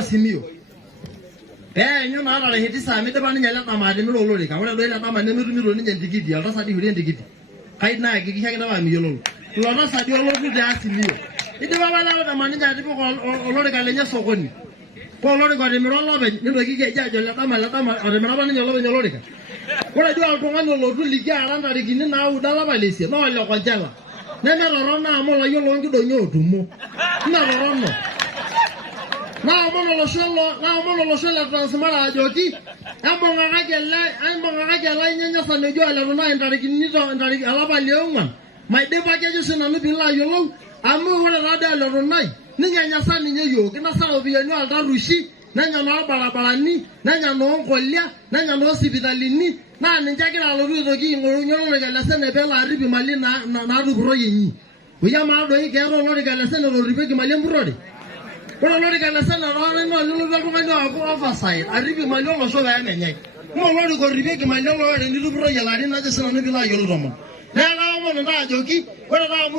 Azimio nyo na ala heti saa midipa ninye ele tamati miro olorika ore duo ele tamati nemetumito ninye ntikiti oltasati kulie ntikiti kaid naa hakikisha kitapa miyiololo ilo tasati olotu te Azimio idipa apa ele tamati ninye atipika olorika lenye sokoni kwa olorika otimira olopeny nitoki keji ajo ele tama otimira apa ninye olopeny olorika ore duo oltung'ani olotu likiara ntarikini naudo olapa lesiet naa ole Kojala nemetorono amu olayiolo nkidong'i otumo metorono naomon olosho le Transmara ajoki embung'akaki ele inyenyesan ojo aletu naa ntarikini olapa liong'uan maidipaki ajo sinanu piilo ayiolou amu ore taadoi aletu nai ninyenyesa ninye yiok kinasa ropiyiani oltarushi nenya norbarabarani nenya noonkolia nenya noosipitalini naa ninche egira alotu aitoki aing'orunye olorika le Senate peelo arip imali naatupuroyie inyi oya maa doi keeta olorika le Senate orripieki imali empurrore ore olorika le Senate naa lilotu oltung'ani aaku oversight arip imali olosho peemenyai mee olorika orripieki imali olorere nitupuroyie ilarin ajo sinanu piilo ayiolou tomon neeku kaomon ntae ajoki ore taa amu